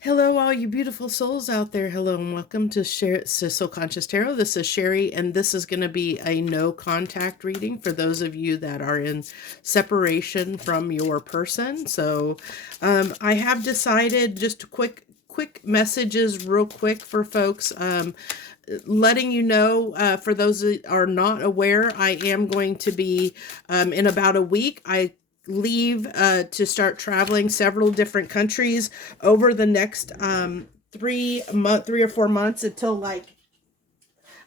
Hello, all you beautiful souls out there. Hello, and welcome to Soul Conscious Tarot. This is Sherry, and this is going to be a no contact reading for those of you that are in separation from your person. So, I have decided just quick messages, real quick for folks. Letting you know, for those that are not aware, I am going to be in about a week. I leave to start traveling several different countries over the next 3 or 4 months until like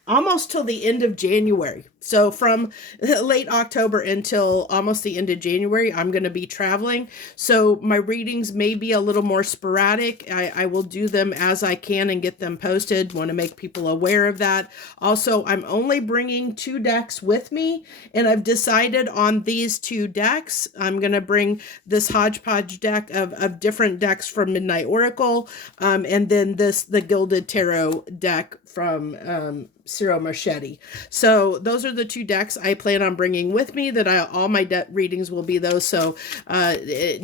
almost till the end of January. So from late October until almost the end of January, I'm going to be traveling. So my readings may be a little more sporadic. I will do them as I can and get them posted. Want to make people aware of that. Also, I'm only bringing 2 decks with me, and I've decided on these 2 decks. I'm going to bring this hodgepodge deck of different decks from Midnight Oracle, and then the Gilded Tarot deck from Ciro Marchetti. So those are the 2 decks I plan on bringing with me. All my readings will be those. So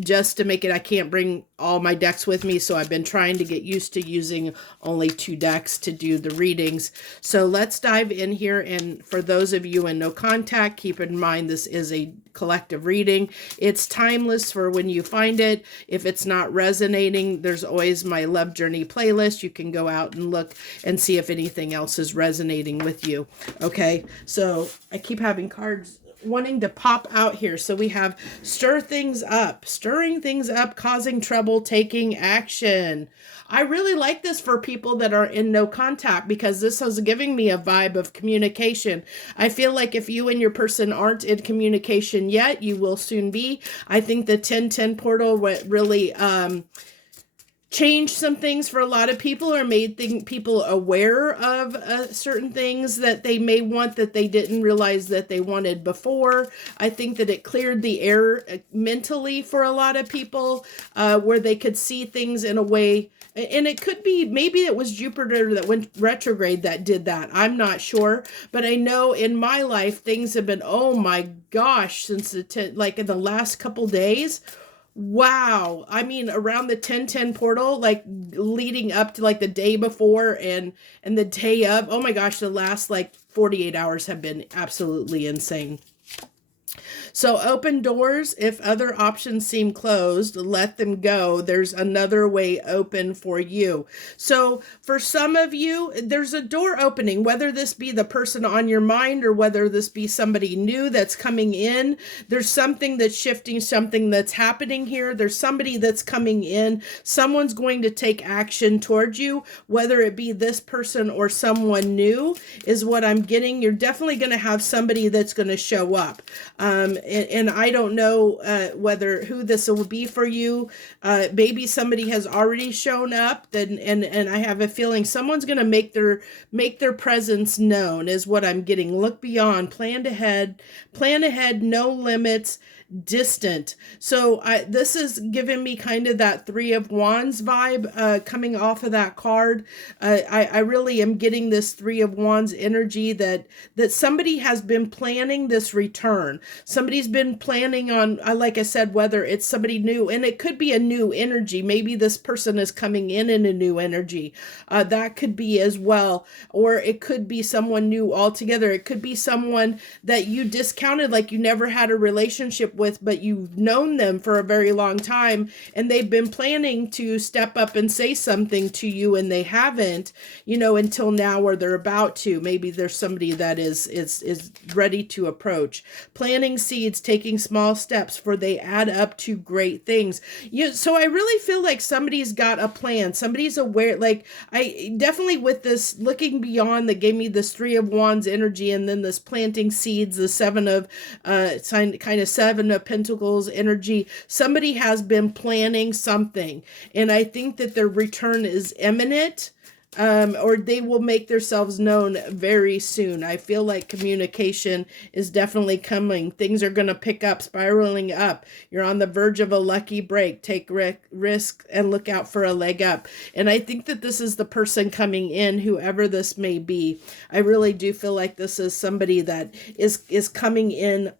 just to make it, I can't bring all my decks with me. So I've been trying to get used to using only 2 decks to do the readings. So let's dive in here. And for those of you in no contact, keep in mind this is a collective reading. It's timeless for when you find it. If it's not resonating, there's always my Love Journey playlist. You can go out and look and see if anything else is resonating with you. Okay, so I keep having cards wanting to pop out here. So we have stirring things up, causing trouble, taking action. I really like this for people that are in no contact because this is giving me a vibe of communication. I feel like if you and your person aren't in communication yet, you will soon be. I think the 1010 portal really changed some things for a lot of people, or made people aware of certain things that they may want that they didn't realize that they wanted before. I think that it cleared the air mentally for a lot of people, where they could see things in a way. And it could be, maybe it was Jupiter that went retrograde that did that. I'm not sure. But I know in my life, things have been, oh my gosh, since like in the last couple days. Wow. I mean, around the 1010 portal, like leading up to like the day before and the day of, oh my gosh, the last like 48 hours have been absolutely insane. So open doors. If other options seem closed, let them go. There's another way open for you. So for some of you, there's a door opening, whether this be the person on your mind or whether this be somebody new that's coming in. There's something that's shifting, something that's happening here. There's somebody that's coming in. Someone's going to take action towards you, whether it be this person or someone new is what I'm getting. You're definitely going to have somebody that's going to show up. And I don't know whether who this will be for you. Maybe somebody has already shown up, and I have a feeling someone's going to make their presence known is what I'm getting. Look beyond, plan ahead, no limits, distant. So this is giving me kind of that 3 of Wands vibe coming off of that card. I really am getting this 3 of Wands energy that somebody has been planning this return. Somebody's been planning on, like I said, whether it's somebody new, and it could be a new energy. Maybe this person is coming in a new energy. That could be as well. Or it could be someone new altogether. It could be someone that you discounted, like you never had a relationship with, but you've known them for a very long time, and they've been planning to step up and say something to you, and they haven't, until now, or they're about to. Maybe there's somebody that is ready to approach. Planting seeds, taking small steps, for they add up to great things. So I really feel like somebody's got a plan. Somebody's aware. Like I definitely, with this looking beyond, that gave me this 3 of Wands energy, and then this planting seeds, the 7 of kind of 7 of Pentacles energy. Somebody has been planning something, and I think that their return is imminent. or they will make themselves known very soon. I feel like communication is definitely coming. Things are going to pick up, spiraling up. You're on the verge of a lucky break. Take risk and look out for a leg up. And I think that this is the person coming in, whoever this may be. I really do feel like this is somebody that is coming in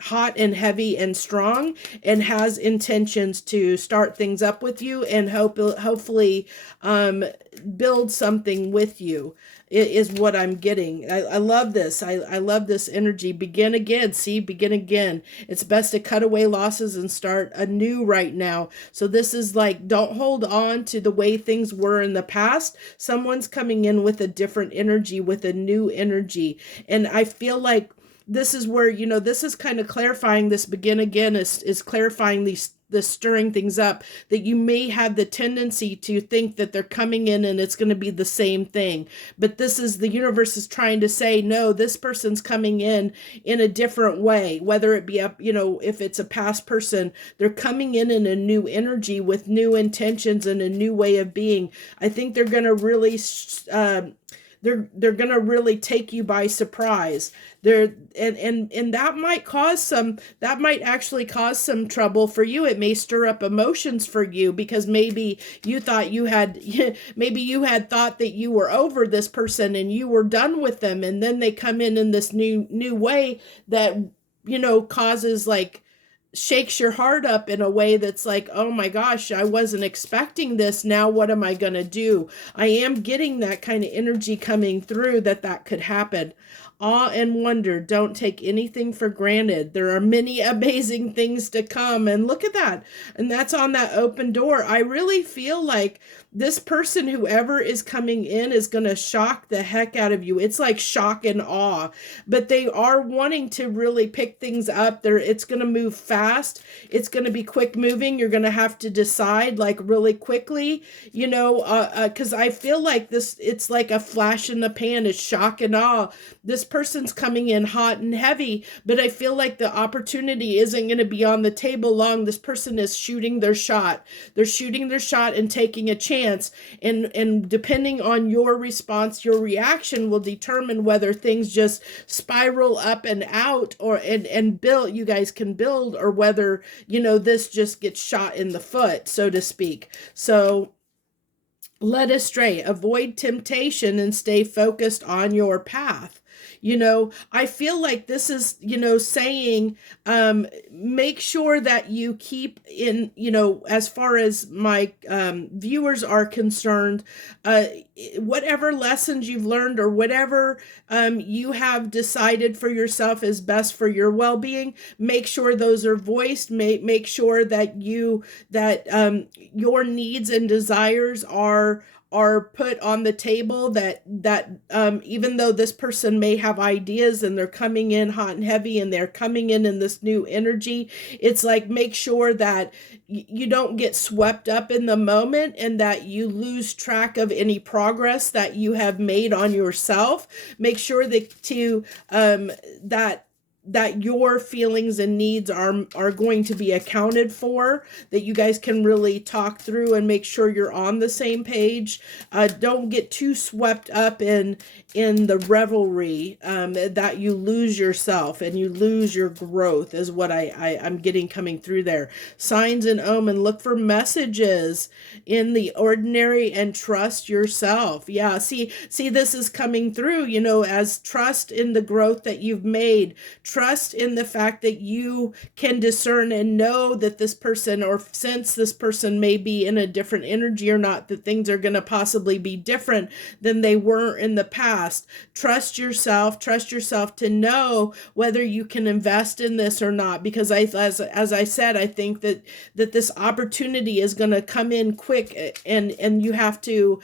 hot and heavy and strong, and has intentions to start things up with you, and hopefully build something with you, is what I'm getting. I love this. I love this energy. Begin again. See, begin again. It's best to cut away losses and start anew right now. So this is like, don't hold on to the way things were in the past. Someone's coming in with a different energy, with a new energy. And I feel like this is where, this is kind of clarifying. This begin again is clarifying the stirring things up, that you may have the tendency to think that they're coming in and it's going to be the same thing. But this is, the universe is trying to say, no, this person's coming in a different way, whether it be if it's a past person, they're coming in a new energy with new intentions and a new way of being. I think they're going to really they're gonna really take you by surprise. And that might actually cause some trouble for you. It may stir up emotions for you, because maybe you thought maybe you had thought that you were over this person and you were done with them, and then they come in this new way that causes, like, shakes your heart up in a way that's like, oh my gosh, I wasn't expecting this. Now what am I going to do? I am getting that kind of energy coming through, that could happen. Awe and wonder. Don't take anything for granted. There are many amazing things to come. And look at that. And that's on that open door. I really feel like this person, whoever is coming in, is going to shock the heck out of you. It's like shock and awe, but they are wanting to really pick things up. It's going to move fast. It's going to be quick moving. You're going to have to decide, like, really quickly, because I feel like it's like a flash in the pan. It's shock and awe. This person's coming in hot and heavy, but I feel like the opportunity isn't going to be on the table long. This person is shooting their shot. They're shooting their shot and taking a chance. And depending on your response, your reaction will determine whether things just spiral up and out, and build, you guys can build, or whether, this just gets shot in the foot, so to speak. So led astray, avoid temptation and stay focused on your path. I feel like this is, saying, make sure that you keep in, as far as my viewers are concerned, whatever lessons you've learned, or whatever you have decided for yourself is best for your well-being, make sure those are voiced. Make sure that your needs and desires are put on the table, that even though this person may have ideas and they're coming in hot and heavy and they're coming in this new energy, it's like, make sure that you don't get swept up in the moment, and that you lose track of any progress that you have made on yourself. Make sure that your feelings and needs are going to be accounted for, that you guys can really talk through and make sure you're on the same page. Don't get too swept up in the revelry, that you lose yourself and you lose your growth, is what I'm getting coming through there. Signs and omen. Look for messages in the ordinary and trust yourself. Yeah, see this is coming through, as trust in the growth that you've made. Trust in the fact that you can discern and know that this person, or since this person may be in a different energy or not, that things are going to possibly be different than they were in the past. Trust yourself to know whether you can invest in this or not, because as I said, I think that this opportunity is going to come in quick, and you have to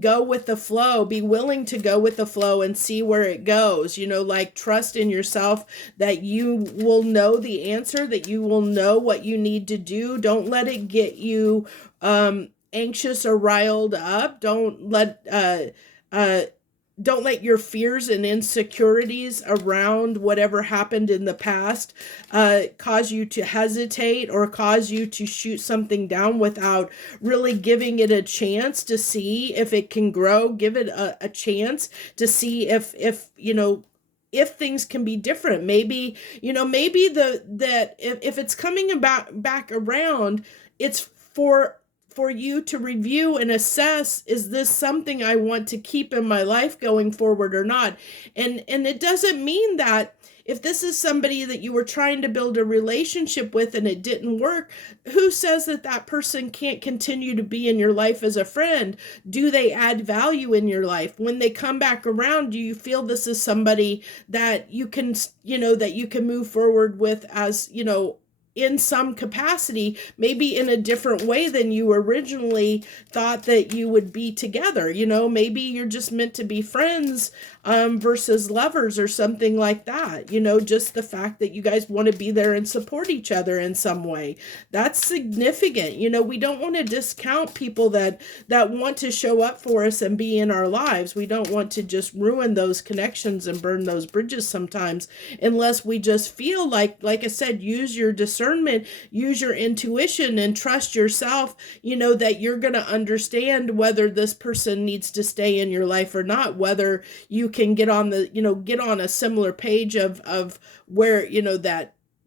go with the flow, be willing to go with the flow and see where it goes. Like, trust in yourself that you will know the answer, that you will know what you need to do. Don't let it get you anxious or riled up. Don't don't let your fears and insecurities around whatever happened in the past cause you to hesitate or cause you to shoot something down without really giving it a chance to see if it can grow. Give it a chance to see if if things can be different. Maybe maybe that if it's coming about back around, it's for you to review and assess, is this something I want to keep in my life going forward or not? And it doesn't mean that if this is somebody that you were trying to build a relationship with and it didn't work, who says that that person can't continue to be in your life as a friend? Do they add value in your life? When they come back around, do you feel this is somebody that you can, that you can move forward with as, in some capacity, maybe in a different way than you originally thought that you would be together? Maybe you're just meant to be friends versus lovers or something like that. Just the fact that you guys want to be there and support each other in some way. That's significant. We don't want to discount people that want to show up for us and be in our lives. We don't want to just ruin those connections and burn those bridges sometimes, unless we just feel like I said, use your discernment, use your intuition, and trust yourself, that you're going to understand whether this person needs to stay in your life or not, whether you can get on a similar page of where,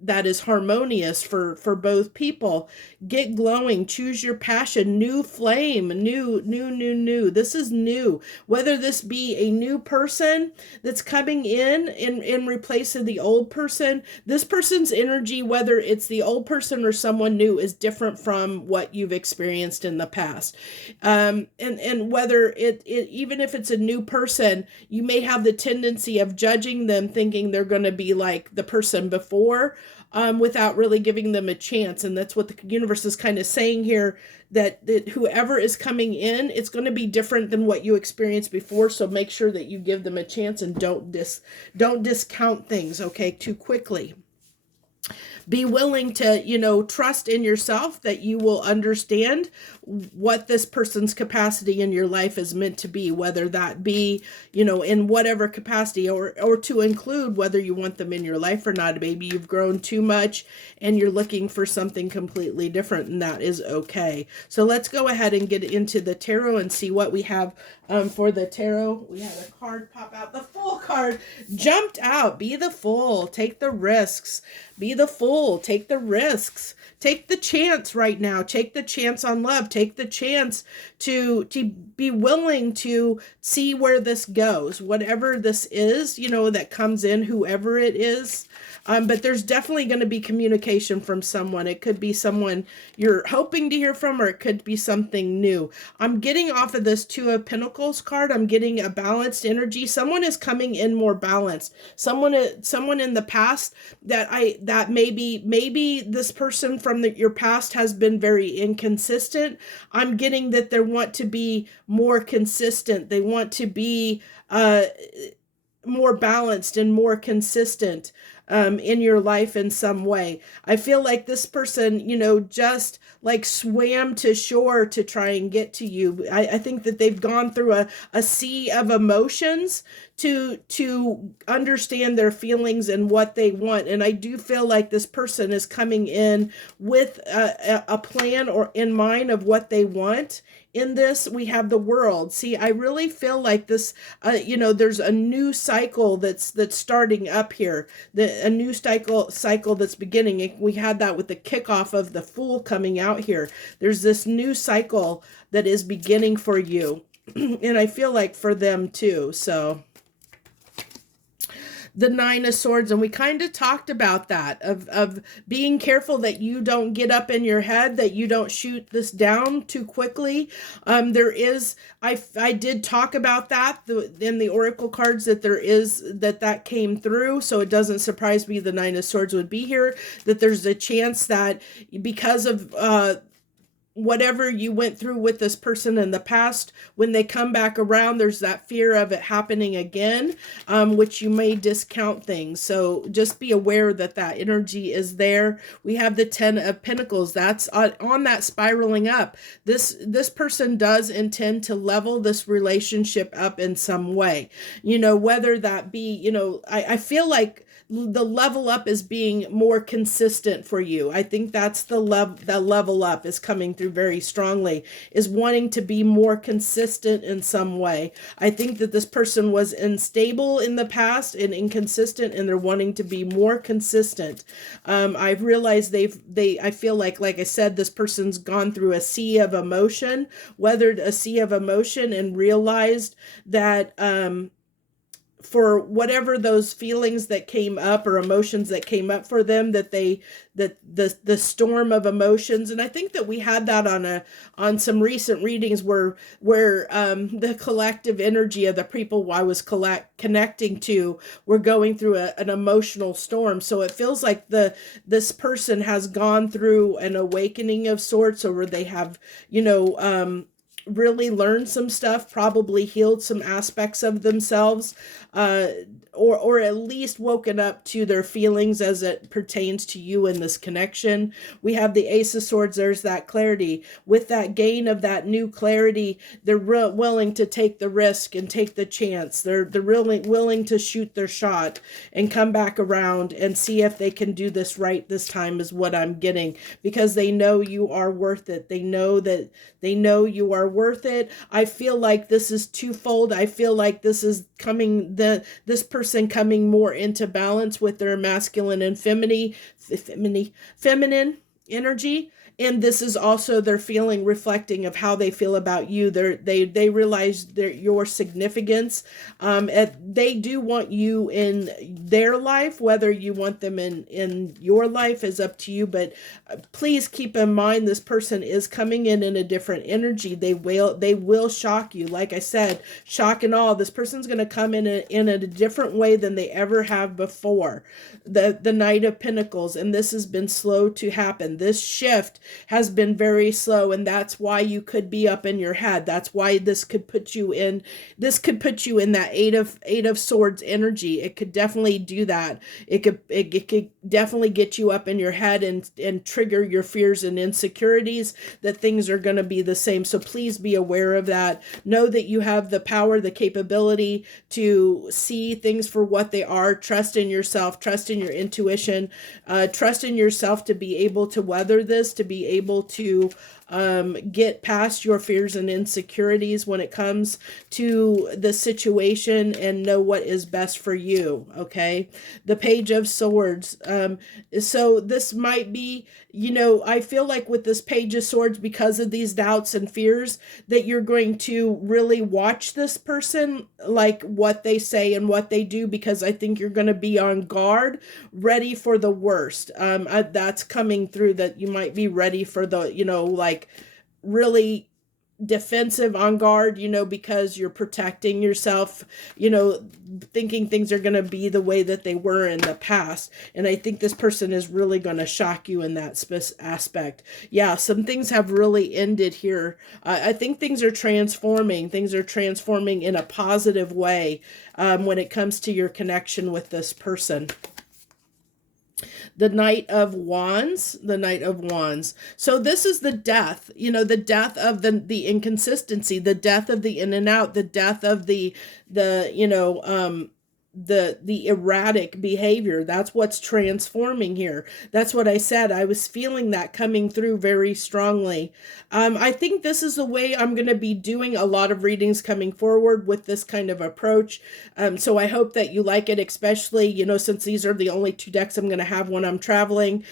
that is harmonious for both people. Get glowing, choose your passion, new flame, new. This is new. Whether this be a new person that's coming in replace of the old person, this person's energy, whether it's the old person or someone new, is different from what you've experienced in the past. And whether it even if it's a new person, you may have the tendency of judging them, thinking they're going to be like the person before, without really giving them a chance. And that's what the universe is kind of saying here, that whoever is coming in, it's going to be different than what you experienced before. So make sure that you give them a chance and don't discount things, okay, too quickly. Be willing to, trust in yourself that you will understand what this person's capacity in your life is meant to be, whether that be, in whatever capacity, or to include whether you want them in your life or not. Maybe you've grown too much and you're looking for something completely different, and that is okay. So let's go ahead and get into the tarot and see what we have for the tarot. We had a card pop out. The Fool card jumped out. Be the Fool. Take the risks. Be the Fool. Take the risks. Take the chance right now. Take the chance on love. Take the chance to be willing to see where this goes. Whatever this is, that comes in, whoever it is. But there's definitely going to be communication from someone. It could be someone you're hoping to hear from, or it could be something new. I'm getting off of this Two of Pentacles card. I'm getting a balanced energy. Someone is coming in more balanced. Someone in the past that maybe this person from your past has been very inconsistent. I'm getting that they want to be more consistent. They want to be more balanced and more consistent in your life in some way. I feel like this person, just like swam to shore to try and get to you. I think that they've gone through a sea of emotions to understand their feelings and what they want. And I do feel like this person is coming in with a plan or in mind of what they want. In this, we have the World. See, I really feel like this, there's a new cycle that's starting up here. A new cycle that's beginning. We had that with the kickoff of the Fool coming out here. There's this new cycle that is beginning for you. And I feel like for them too. So the Nine of Swords, and we kind of talked about that, of being careful that you don't get up in your head, that you don't shoot this down too quickly. I did talk about that in the Oracle cards, that came through, so it doesn't surprise me the Nine of Swords would be here, that there's a chance that because of whatever you went through with this person in the past, when they come back around, there's that fear of it happening again, which you may discount things. So just be aware that that energy is there. We have the 10 of Pentacles. That's on that spiraling up. This person does intend to level this relationship up in some way, whether that be, I feel like the level up is being more consistent for you. I think that's the level up is coming through very strongly, is wanting to be more consistent in some way. I think that this person was unstable in the past and inconsistent, and they're wanting to be more consistent. I've realized I feel like I said, this person's gone through a sea of emotion, weathered a sea of emotion, and realized that, for whatever those feelings that came up or emotions that came up for them, that the storm of emotions. And I think that we had that on some recent readings where the collective energy of the people I was connecting to were going through an emotional storm. So it feels like this person has gone through an awakening of sorts, or where they have, really learned some stuff, probably healed some aspects of themselves, or at least woken up to their feelings as it pertains to you in this connection. We have the Ace of Swords. There's that clarity. With that gain of that new clarity, they're willing to take the risk and take the chance. They're really willing to shoot their shot and come back around and see if they can do this right this time, is what I'm getting, because they know you are worth it. They know you are worth it. I feel like this is twofold. I feel like this is this person coming more into balance with their masculine and feminine energy. And this is also their feeling reflecting of how they feel about you. They realize your significance. They do want you in their life. Whether you want them in your life is up to you. But please keep in mind, this person is coming in a different energy. They will shock you. Like I said, shock and awe. This person's going to come in a different way than they ever have before. The Knight of Pentacles, and this has been slow to happen. This shift has been very slow, and that's why you could be up in your head. That's why this could put you in that eight of Swords energy. It could definitely do that. It could definitely get you up in your head and trigger your fears and insecurities that things are going to be the same. So please be aware of that. Know that you have the power, the capability to see things for what they are. Trust in yourself, trust in your intuition, trust in yourself to be able to weather this, to be able to get past your fears and insecurities when it comes to the situation, and know what is best for you. Okay. The Page of Swords. So this might be, I feel like with this Page of Swords, because of these doubts and fears, that you're going to really watch this person, like what they say and what they do, because I think you're going to be on guard, ready for the worst. That's coming through, that you might be ready for the, really defensive, on guard, because you're protecting yourself, thinking things are going to be the way that they were in the past. And I think this person is really going to shock you in that aspect. Yeah, some things have really ended here. I think things are transforming. Things are transforming in a positive way when it comes to your connection with this person. The Knight of Wands. So this is the death, the death of the inconsistency, the death of the in and out, the death of the erratic behavior. That's what's transforming here. That's what I said. I was feeling that coming through very strongly. I think this is the way I'm going to be doing a lot of readings coming forward with this kind of approach. So I hope that you like it, especially, since these are the only two decks I'm going to have when I'm traveling.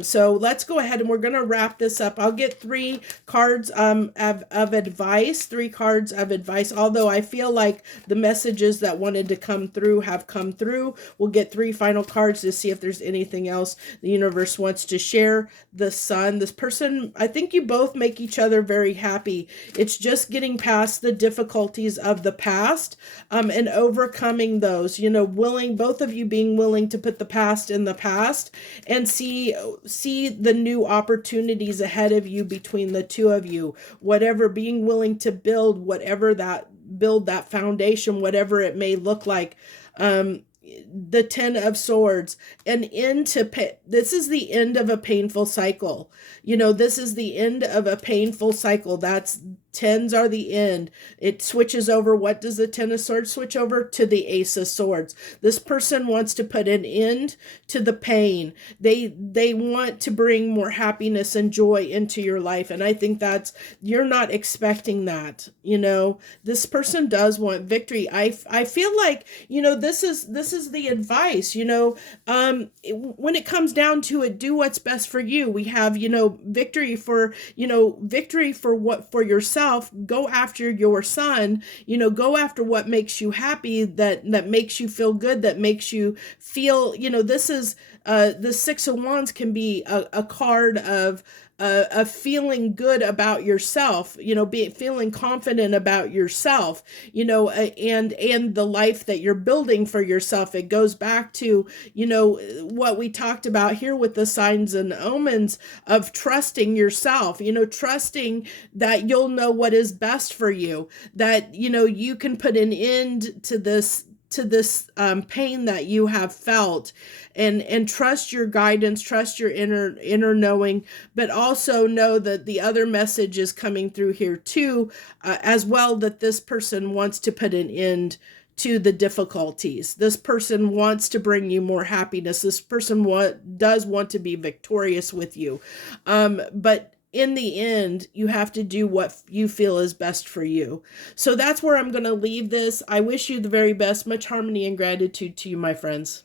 So let's go ahead and we're going to wrap this up. I'll get 3 cards of advice, 3 cards of advice, although I feel like the messages that wanted to come through have come through. We'll get 3 final cards to see if there's anything else the universe wants to share. The Sun, this person, I think you both make each other very happy. It's just getting past the difficulties of the past, and overcoming those, both of you being willing to put the past in the past and see the new opportunities ahead of you between the two of you, whatever, being willing to build that foundation, whatever it may look like. The 10 of Swords, this is the end of a painful cycle. This is the end of a painful cycle. That's 10s are the end. It switches over. What does the 10 of Swords switch over? To the Ace of Swords. This person wants to put an end to the pain. They want to bring more happiness and joy into your life. And I think you're not expecting that. This person does want victory. I feel like, this is the advice, when it comes down to it, do what's best for you. We have, victory for yourself. Go after your Sun, go after what makes you happy, that makes you feel good, that makes you feel, this is, the 6 of Wands can be a card of feeling good about yourself, feeling confident about yourself, and the life that you're building for yourself. It goes back to, what we talked about here with the signs and omens of trusting yourself, trusting that you'll know what is best for you, that, you can put an end to this pain that you have felt, and trust your guidance, trust your inner knowing, but also know that the other message is coming through here too, as well, that this person wants to put an end to the difficulties. This person wants to bring you more happiness. This person does want to be victorious with you. But in the end, you have to do what you feel is best for you. So that's where I'm going to leave this. I wish you the very best. Much harmony and gratitude to you, my friends.